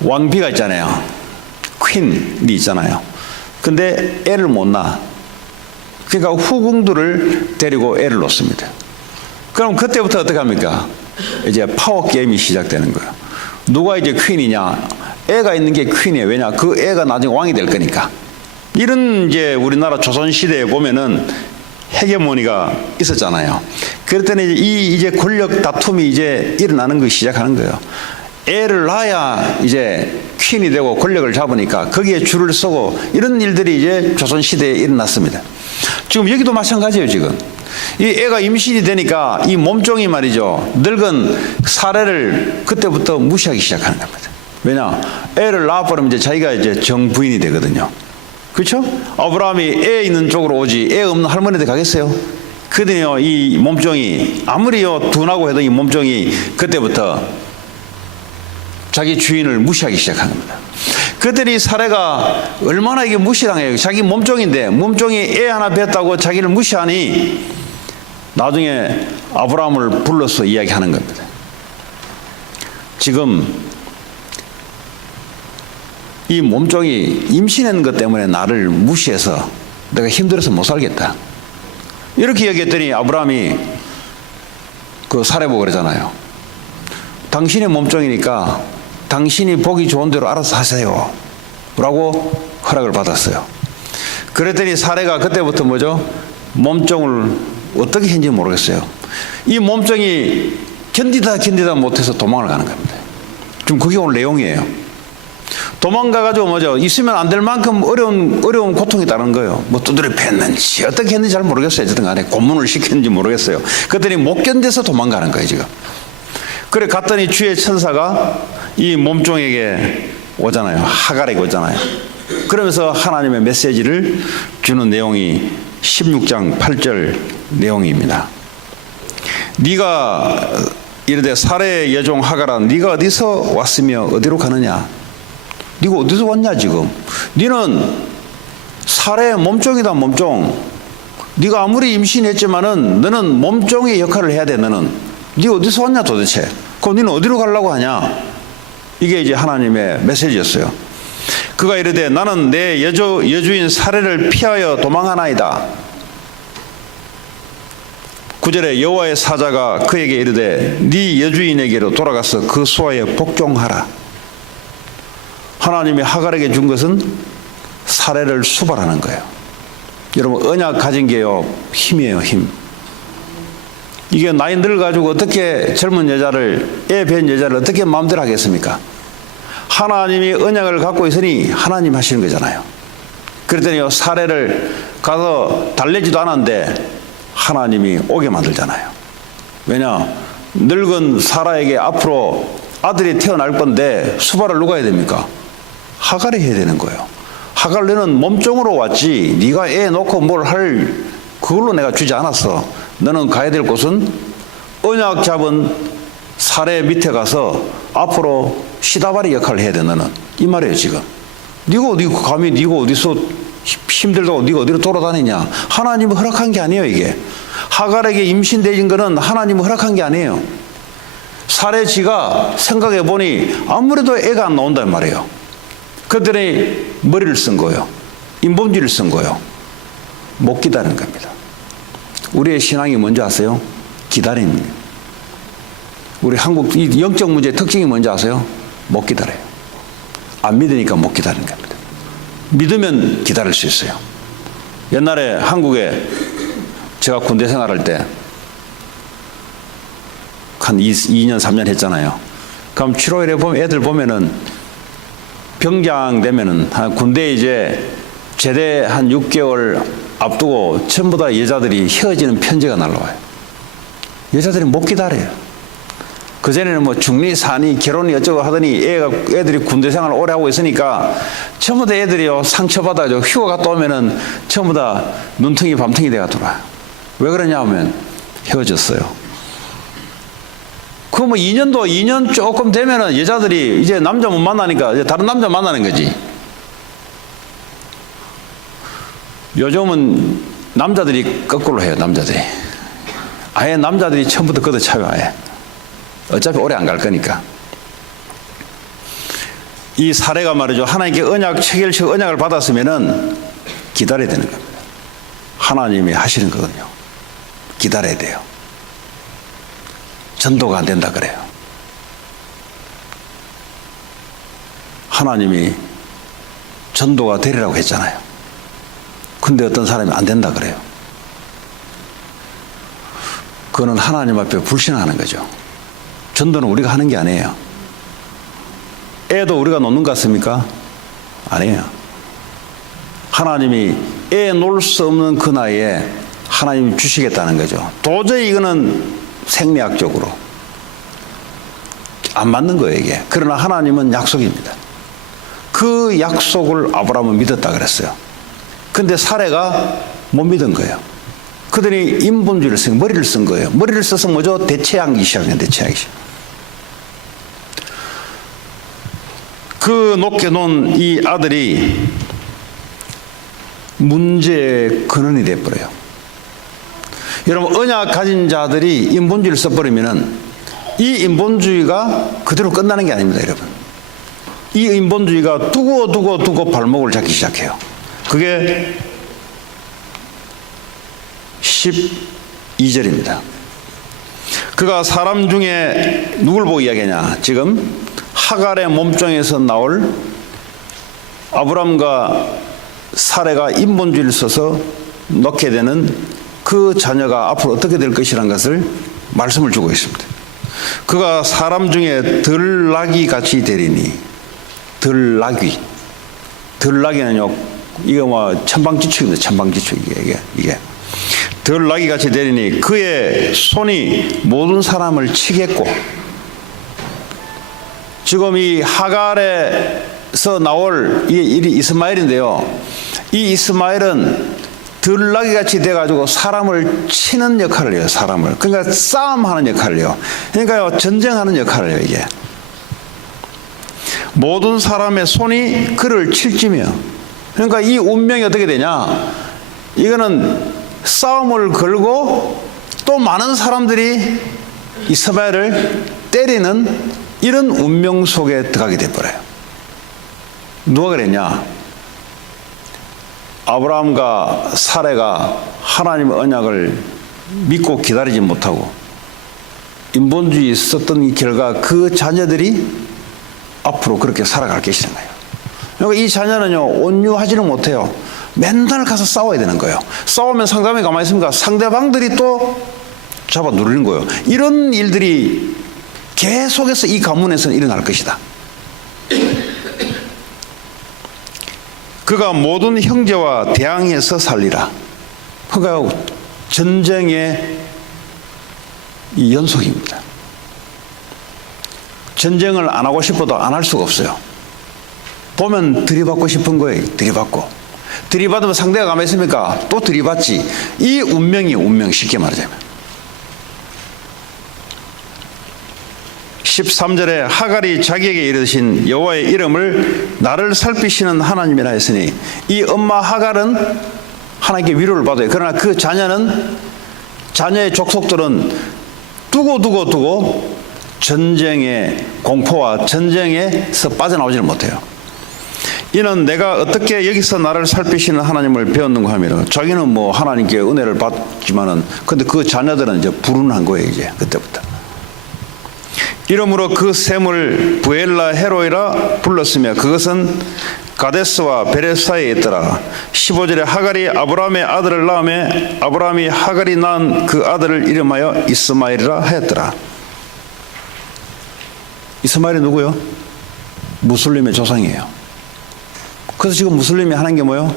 왕비가 있잖아요. 퀸이 있잖아요. 근데 애를 못 낳아. 그러니까 후궁들을 데리고 애를 놓습니다. 그럼 그때부터 어떻게 합니까? 이제 파워 게임이 시작되는 거예요. 누가 이제 퀸이냐? 애가 있는 게 퀸이에요. 왜냐? 그 애가 나중에 왕이 될 거니까. 이런 이제 우리나라 조선시대에 보면은 헤게모니가 있었잖아요. 그랬더니 이제 권력 다툼이 이제 일어나는 거 시작하는 거예요. 애를 낳아야 이제 퀸이 되고 권력을 잡으니까 거기에 줄을 서고 이런 일들이 이제 조선시대에 일어났습니다. 지금 여기도 마찬가지예요. 지금 이 애가 임신이 되니까 이 몸종이 말이죠. 늙은 사례를 그때부터 무시하기 시작하는 겁니다. 왜냐? 애를 낳아버리면 이제 자기가 이제 정부인이 되거든요. 그렇죠? 아브라함이 애 있는 쪽으로 오지 애 없는 할머니한테 가겠어요? 그러더니요 이 몸종이 아무리요 둔하고 해도 이 몸종이 그때부터 자기 주인을 무시하기 시작한 겁니다. 그랬더니 사례가 얼마나 이게 무시당해요. 자기 몸종인데 몸종이 애 하나 뵀다고 자기를 무시하니 나중에 아브라함을 불러서 이야기하는 겁니다. 지금 이 몸종이 임신한 것 때문에 나를 무시해서 내가 힘들어서 못 살겠다. 이렇게 얘기했더니 아브라함이 그 사례 보고 그러잖아요. 당신의 몸종이니까 당신이 보기 좋은 대로 알아서 하세요. 라고 허락을 받았어요. 그랬더니 사례가 그때부터 뭐죠? 몸종을 어떻게 했는지 모르겠어요. 이 몸종이 견디다 못해서 도망을 가는 겁니다. 지금 그게 오늘 내용이에요. 도망가가지고 뭐죠? 있으면 안 될 만큼 어려운 고통이 따른 거예요. 뭐 두드려 팼는지 어떻게 했는지 잘 모르겠어요. 어쨌든 간에 고문을 시켰는지 모르겠어요. 그랬더니 못 견뎌서 도망가는 거예요. 지금. 그래 갔더니 주의 천사가 이 몸종에게 오잖아요. 하갈에게 오잖아요. 그러면서 하나님의 메시지를 주는 내용이 16장 8절 내용입니다. 네가 이르되 사례의 여종 하갈아 네가 어디서 왔으며 어디로 가느냐? 네가 어디서 왔냐 지금? 네는 사례의 몸종이다. 몸종. 네가 아무리 임신했지만은 너는 몸종의 역할을 해야 돼. 너는 네가 어디서 왔냐 도대체? 그럼 너는 어디로 가려고 하냐? 이게 이제 하나님의 메시지였어요. 그가 이르되 나는 내 여주인 사례를 피하여 도망하나이다. 9절에 여호와의 사자가 그에게 이르되 네 여주인에게로 돌아가서 그 수하에 복종하라. 하나님이 하갈에게 준 것은 사례를 수발하는 거예요. 여러분 언약 가진 게요 힘이에요. 힘. 이게 나이 늙어가지고 어떻게 젊은 여자를 애 뵌 여자를 어떻게 마음대로 하겠습니까? 하나님이 언약을 갖고 있으니 하나님 하시는 거잖아요. 그랬더니 사례를 가서 달래지도 않았는데 하나님이 오게 만들잖아요. 왜냐? 늙은 사라에게 앞으로 아들이 태어날 건데 수발을 누가 해야 됩니까? 하갈이 해야 되는 거예요. 하갈 너는 몸종으로 왔지 네가 애 놓고 뭘 할 그걸로 내가 주지 않았어. 너는 가야 될 곳은 언약 잡은 사례 밑에 가서 앞으로 시다바리 역할을 해야 돼. 너는 이 말이에요. 지금 네가 어디 감히 네가 어디서 힘들다고 네가 어디로 돌아다니냐? 하나님이 허락한 게 아니에요. 이게 하갈에게 임신되진 거는 하나님이 허락한 게 아니에요. 사례 지가 생각해 보니 아무래도 애가 안 나온단 말이에요. 그들이 머리를 쓴 거예요. 인본주의를 쓴 거예요. 못 기다리는 겁니다. 우리의 신앙이 뭔지 아세요? 기다립니다. 우리 한국 이 영적 문제의 특징이 뭔지 아세요? 못 기다려요. 안 믿으니까 못 기다리는 겁니다. 믿으면 기다릴 수 있어요. 옛날에 한국에 제가 군대 생활할 때 한 2년 3년 했잖아요. 그럼 7월에 보면 애들 보면은 병장 되면은 군대 이제 제대 한 6개월 앞두고 전부 다 여자들이 헤어지는 편지가 날라와요. 여자들이 못 기다려요. 그전에는 뭐 중리, 산이, 결혼이 어쩌고 하더니 애들이 군대 생활을 오래 하고 있으니까 전부 다 애들이요 상처받아가지고 휴가 갔다 오면은 전부 다 눈탱이 밤탱이 돼가 돌아요. 왜 그러냐 하면 헤어졌어요. 그 뭐 2년 조금 되면은 여자들이 이제 남자 못 만나니까 이제 다른 남자 만나는 거지. 요즘은 남자들이 거꾸로 해요. 남자들이 아예 남자들이 처음부터 걷어차요. 아예 어차피 오래 안 갈 거니까. 이 사례가 말이죠, 하나님께 언약 체결식 언약을 받았으면은 기다려야 되는 겁니다. 하나님이 하시는 거거든요. 기다려야 돼요. 전도가 안 된다 그래요. 하나님이 전도가 되리라고 했잖아요. 근데 어떤 사람이 안 된다 그래요. 그거는 하나님 앞에 불신하는 거죠. 전도는 우리가 하는 게 아니에요. 애도 우리가 놓는 것 같습니까? 아니에요. 하나님이 애 놓을 수 없는 그 나이에 하나님이 주시겠다는 거죠. 도저히 이거는 생리학적으로 안 맞는 거예요, 이게. 그러나 하나님은 약속입니다. 그 약속을 아브라함은 믿었다 그랬어요. 근데 사례가 못 믿은 거예요. 그들이 인본주의를 쓴, 머리를 쓴 거예요. 머리를 써서 뭐죠? 대체하기 시작해요, 대체하기 시작. 그 높게 놓은 이 아들이 문제의 근원이 돼버려요. 여러분, 언약 가진 자들이 인본주의를 써버리면은 이 인본주의가 그대로 끝나는 게 아닙니다, 여러분. 이 인본주의가 두고 발목을 잡기 시작해요. 그게 12절입니다. 그가 사람 중에 누굴 보고 이야기하냐? 지금 하갈의 몸종에서 나올 아브람과 사레가 인본주의를 써서 넣게 되는 그 자녀가 앞으로 어떻게 될 것이라는 것을 말씀을 주고 있습니다. 그가 사람 중에 들나귀 같이 되리니. 들나귀는요, 이거 뭐 천방지축입니다. 천방지축 이게. 들나귀 같이 되리니 그의 손이 모든 사람을 치겠고. 지금 이 하갈에서 나올 이 이스마엘인데요. 이 이스마엘은 들나귀 같이 돼가지고 사람을 치는 역할을 해요. 사람을. 그러니까 싸움하는 역할을 해요. 그러니까 전쟁하는 역할을 해요. 이게 모든 사람의 손이 그를 칠지며. 그러니까 이 운명이 어떻게 되냐? 이거는 싸움을 걸고 또 많은 사람들이 이스마엘을 때리는 이런 운명 속에 들어가게 돼버려요. 누가 그랬냐? 아브라함과 사레가 하나님의 언약을 믿고 기다리지 못하고 인본주의 썼던 이 결과 그 자녀들이 앞으로 그렇게 살아갈 것이라는 거예요. 그러니까 이 자녀는요, 온유하지는 못해요. 맨날 가서 싸워야 되는 거예요. 싸우면 상대방이 가만히 있습니까? 상대방들이 또 잡아 누르는 거예요. 이런 일들이 계속해서 이 가문에서는 일어날 것이다. 그가 모든 형제와 대항해서 살리라. 그러니까 전쟁의 연속입니다. 전쟁을 안 하고 싶어도 안 할 수가 없어요. 보면 들이받고 싶은 거예요. 들이받으면 상대가 가만히 있습니까? 또 들이받지. 이 운명, 쉽게 말하자면. 13절에 하갈이 자기에게 이르신 여호와의 이름을 나를 살피시는 하나님이라 했으니, 이 엄마 하갈은 하나님께 위로를 받아요. 그러나 그 자녀의 족속들은 두고 전쟁의 공포와 전쟁에서 빠져나오지를 못해요. 이는 내가 어떻게 여기서 나를 살피시는 하나님을 배웠는가 하면 자기는 뭐 하나님께 은혜를 받지만은 근데 그 자녀들은 이제 불운한 거예요. 이제 그때부터. 이러므로 그 셈을 부엘라 헤로이라 불렀으며 그것은 가데스와 베레스 사이에 있더라. 15절에 하갈이 아브라함의 아들을 낳으며 아브라함이 하갈이 낳은 그 아들을 이름하여 이스마엘이라 하였더라. 이스마엘이 누구요? 무슬림의 조상이에요. 그래서 지금 무슬림이 하는 게 뭐예요?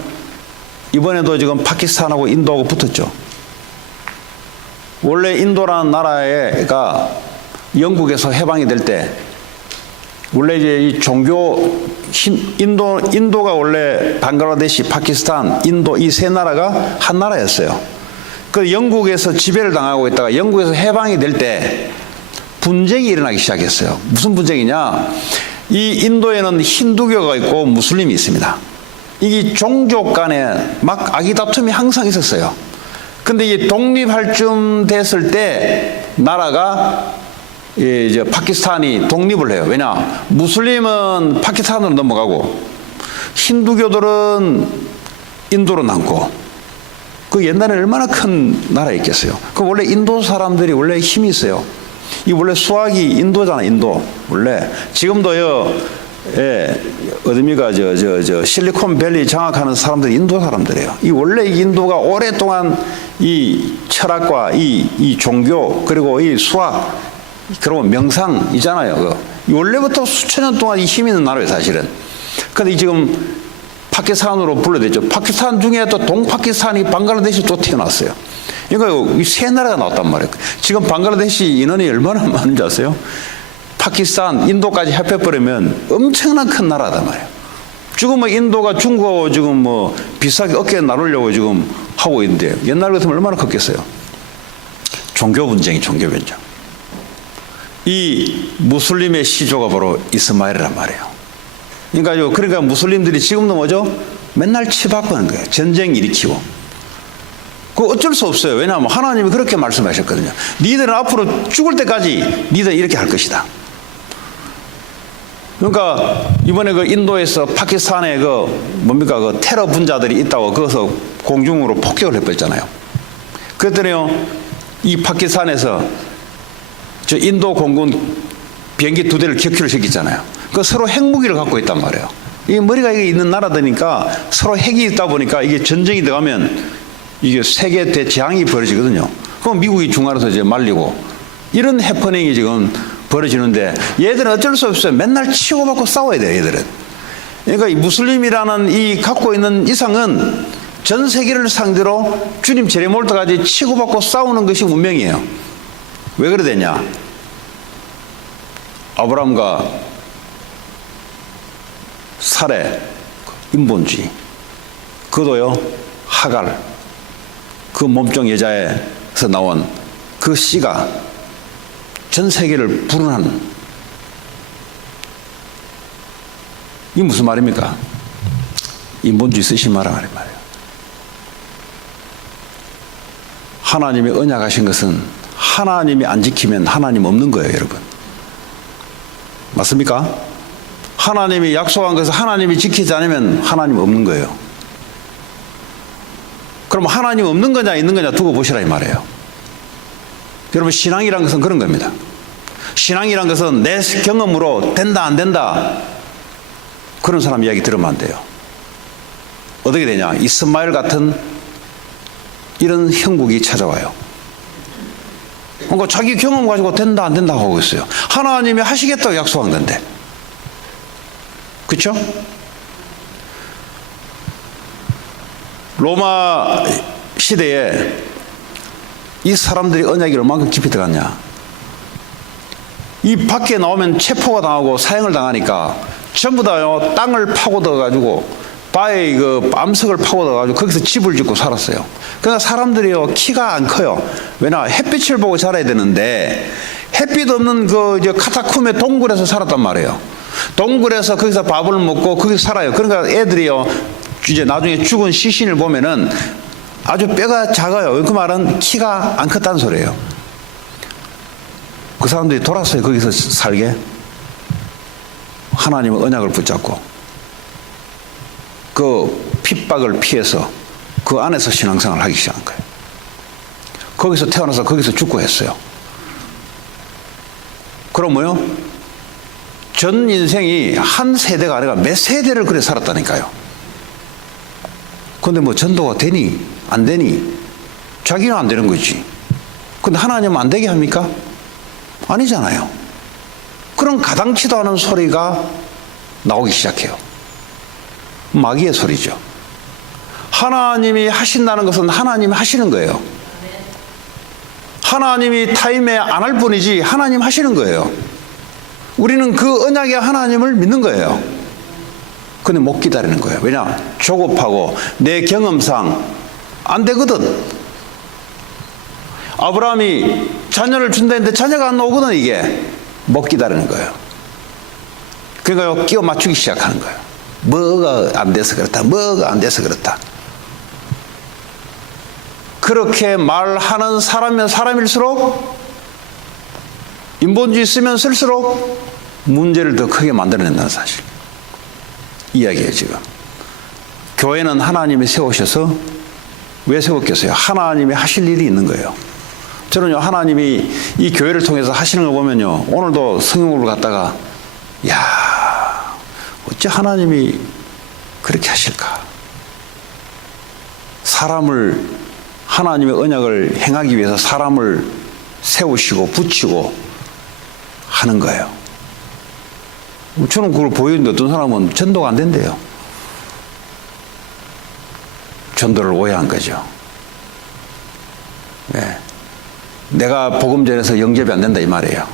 이번에도 지금 파키스탄하고 인도하고 붙었죠. 원래 인도라는 나라가 영국에서 해방이 될 때 원래 이제 이 종교 인도가 원래 방글라데시, 파키스탄, 인도 이 세 나라가 한 나라였어요. 그 영국에서 지배를 당하고 있다가 영국에서 해방이 될 때 분쟁이 일어나기 시작했어요. 무슨 분쟁이냐? 이 인도에는 힌두교가 있고 무슬림이 있습니다. 이게 종족 간에 막 아기다툼이 항상 있었어요. 근데 이 독립할 쯤 됐을 때 나라가 이제 파키스탄이 독립을 해요. 왜냐? 무슬림은 파키스탄으로 넘어가고 힌두교들은 인도로 남고 그 옛날에 얼마나 큰 나라였겠어요. 그 원래 인도 사람들이 원래 힘이 있어요. 이 원래 수학이 인도잖아, 인도. 원래 지금도요. 예, 어디입니까? 저 실리콘밸리 장악하는 사람들이 인도 사람들이에요. 이 원래 인도가 오랫동안 이 철학과 이 종교 그리고 이 수학 그리고 명상이잖아요. 원래부터 수천 년 동안 이 힘 있는 나라예요, 사실은. 근데 지금 파키스탄으로 불러댔죠. 파키스탄 중에 또 동파키스탄이 방글라데시 또 튀어나왔어요. 그러니까 이 세 나라가 나왔단 말이에요. 지금 방글라데시 인원이 얼마나 많은지 아세요? 파키스탄, 인도까지 합해버리면 엄청난 큰 나라단 말이에요. 지금 뭐 인도가 중국하고 지금 뭐 비슷하게 어깨에 나르려고 지금 하고 있는데 옛날 같으면 얼마나 컸겠어요. 종교 분쟁이 종교 분쟁. 이 무슬림의 시조가 바로 이스마엘이란 말이에요. 그러니까 무슬림들이 지금도 뭐죠? 맨날 치받고하는 거예요. 전쟁 일으키고. 그 어쩔 수 없어요. 왜냐하면 하나님이 그렇게 말씀하셨거든요. 니들은 앞으로 죽을 때까지 니들은 이렇게 할 것이다. 그러니까 이번에 그 인도에서 파키스탄에 그 테러 분자들이 있다고 거기서 공중으로 폭격을 해버렸잖아요. 그랬더니요, 이 파키스탄에서 저 인도 공군 비행기 2대를 격추를 시켰잖아요. 그 서로 핵무기를 갖고 있단 말이에요. 이 머리가 있는 나라들이니까 서로 핵이 있다 보니까 이게 전쟁이 들어가면 이게 세계 대재앙이 벌어지거든요. 그럼 미국이 중간에서 이제 말리고 이런 해퍼닝이 지금 벌어지는데 얘들은 어쩔 수 없어요. 맨날 치고받고 싸워야 돼요, 얘들은. 그러니까 이 무슬림이라는 이 갖고 있는 이상은 전 세계를 상대로 주님 재림올 때까지 치고받고 싸우는 것이 운명이에요. 왜 그래 되냐? 아브라함과 살의 인본주의, 그도요 하갈, 그 몸종 여자에서 나온 그 씨가 전 세계를 불운한, 이게 무슨 말입니까? 인본주의 쓰신 말이에요. 하나님이 언약하신 것은 하나님이 안 지키면 하나님 없는 거예요, 여러분. 맞습니까? 하나님이 약속한 것을 하나님이 지키지 않으면 하나님 없는 거예요. 그럼 하나님 없는 거냐 있는 거냐 두고 보시라 이 말이에요. 여러분, 신앙이란 것은 그런 겁니다. 신앙이란 것은 내 경험으로 된다 안 된다 그런 사람 이야기 들으면 안 돼요. 어떻게 되냐? 이스마엘 같은 이런 형국이 찾아와요. 그러니까 자기 경험 가지고 된다 안 된다 하고 있어요. 하나님이 하시겠다고 약속한 건데. 그렇죠? 로마 시대에 이 사람들이 언약이 얼마큼 깊이 들어갔냐. 이 밖에 나오면 체포가 당하고 사형을 당하니까 전부 다요 땅을 파고들어가지고 바에 그 암석을 파고들어가지고 거기서 집을 짓고 살았어요. 그러니까 사람들이요 키가 안 커요. 왜냐? 햇빛을 보고 자라야 되는데 햇빛 없는 그 카타쿰의 동굴에서 살았단 말이에요. 동굴에서 거기서 밥을 먹고 거기서 살아요. 그러니까 애들이요 이제 나중에 죽은 시신을 보면은 아주 뼈가 작아요. 그 말은 키가 안 컸다는 소리예요. 그 사람들이 돌았어요. 거기서 살게. 하나님의 언약을 붙잡고. 그 핍박을 피해서 그 안에서 신앙생활을 하기 시작한 거예요. 거기서 태어나서 거기서 죽고 했어요. 그러면요, 전 인생이 한 세대가 아니라 몇 세대를 그래 살았다니까요. 근데 뭐 전도가 되니 안 되니 자기는 안 되는 거지. 근데 하나님은 안 되게 합니까? 아니잖아요. 그런 가당치도 않은 소리가 나오기 시작해요. 마귀의 소리죠. 하나님이 하신다는 것은 하나님이 하시는 거예요. 하나님이 타임에 안 할 뿐이지 하나님 하시는 거예요. 우리는 그 언약의 하나님을 믿는 거예요. 근데 못 기다리는 거예요. 왜냐? 조급하고 내 경험상 안 되거든. 아브라함이 자녀를 준다 했는데 자녀가 안 나오거든. 이게 못 기다리는 거예요. 그러니까 끼워 맞추기 시작하는 거예요. 뭐가 안 돼서 그렇다. 뭐가 안 돼서 그렇다. 그렇게 말하는 사람이면 사람일수록 인본주의 쓰면 쓸수록 문제를 더 크게 만들어낸다는 사실. 이야기예요, 지금. 교회는 하나님이 세우셔서 왜 세웠겠어요? 하나님이 하실 일이 있는 거예요. 저는요, 하나님이 이 교회를 통해서 하시는 걸 보면요, 오늘도 성경을 갖다가, 야, 어째 하나님이 그렇게 하실까? 사람을, 하나님의 언약을 행하기 위해서 사람을 세우시고 붙이고 하는 거예요. 저는 그걸 보이는데 어떤 사람은 전도가 안 된대요. 전도를 오해한 거죠. 네. 내가 복음 전해서 영접이 안 된다 이 말이에요.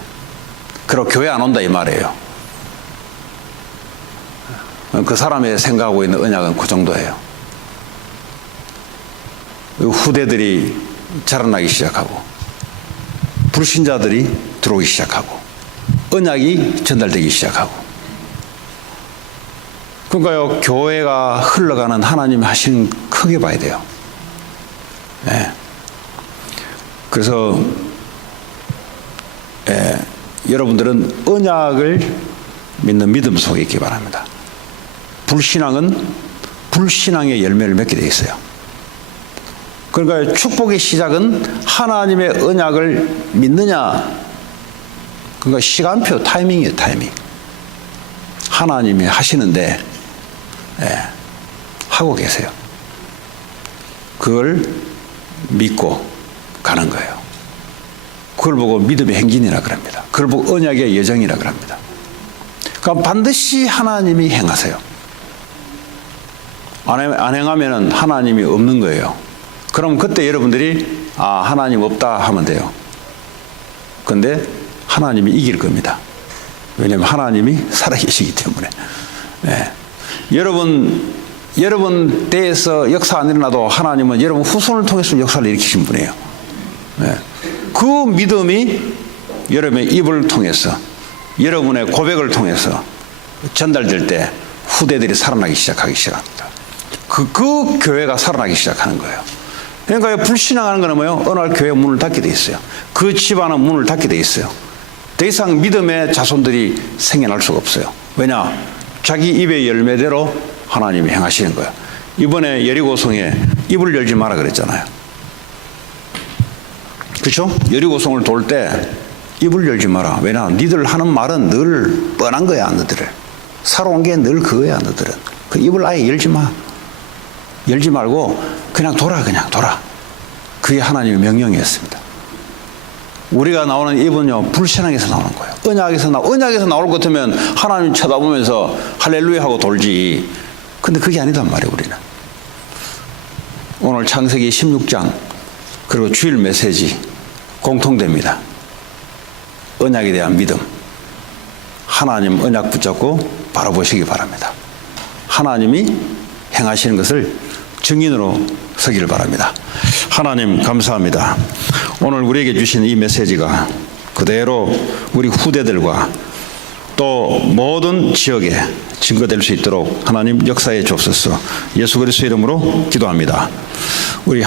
그리고 교회 안 온다 이 말이에요. 그 사람의 생각하고 있는 언약은 그 정도예요. 후대들이 자라나기 시작하고 불신자들이 들어오기 시작하고 언약이 전달되기 시작하고, 그러니까요, 교회가 흘러가는 하나님이 하신 크게 봐야 돼요. 네. 그래서 여러분들은 언약을 믿는 믿음 속에 있기 바랍니다. 불신앙은 불신앙의 열매를 맺게 되어 있어요. 그러니까 축복의 시작은 하나님의 언약을 믿느냐, 그러니까 시간표, 타이밍이에요, 타이밍. 하나님이 하시는데 하고 계세요. 그걸 믿고 가는 거예요. 그걸 보고 믿음의 행진이라 그럽니다. 그걸 보고 언약의 여정이라 그럽니다. 그러니까 반드시 하나님이 행하세요. 안 행하면 하나님이 없는 거예요. 그럼 그때 여러분들이 하나님 없다 하면 돼요. 근데 하나님이 이길 겁니다. 왜냐하면 하나님이 살아계시기 때문에. 네. 여러분 때에서 역사 안 일어나도 하나님은 여러분 후손을 통해서 역사를 일으키신 분이에요. 네. 그 믿음이 여러분의 입을 통해서, 여러분의 고백을 통해서 전달될 때 후대들이 살아나기 시작하기 시작합니다. 그 교회가 살아나기 시작하는 거예요. 그러니까 불신앙하는 거는 뭐예요? 어느 날 교회 문을 닫게 돼 있어요. 그 집안은 문을 닫게 돼 있어요. 더 이상 믿음의 자손들이 생겨날 수가 없어요. 왜냐? 자기 입의 열매대로 하나님이 행하시는 거예요. 이번에 여리고성에 입을 열지 마라 그랬잖아요. 그렇죠? 여리고성을 돌 때 입을 열지 마라. 왜냐? 니들 하는 말은 늘 뻔한 거야, 너들을. 살아온 게 늘 그거야, 너들은. 그 입을 아예 열지 마. 열지 말고 그냥 돌아. 그게 하나님의 명령이었습니다. 우리가 나오는 입은요, 불신앙에서 나오는 거예요. 언약에서 나올 것 같으면 하나님 쳐다보면서 할렐루야 하고 돌지. 근데 그게 아니단 말이에요, 우리는. 오늘 창세기 16장 그리고 주일 메시지 공통됩니다. 언약에 대한 믿음. 하나님 언약 붙잡고 바라보시기 바랍니다. 하나님이 행하시는 것을 증인으로 서기를 바랍니다. 하나님 감사합니다. 오늘 우리에게 주신 이 메시지가 그대로 우리 후대들과 또 모든 지역에 증거될 수 있도록 하나님 역사해 주옵소서. 예수 그리스도 이름으로 기도합니다. 우리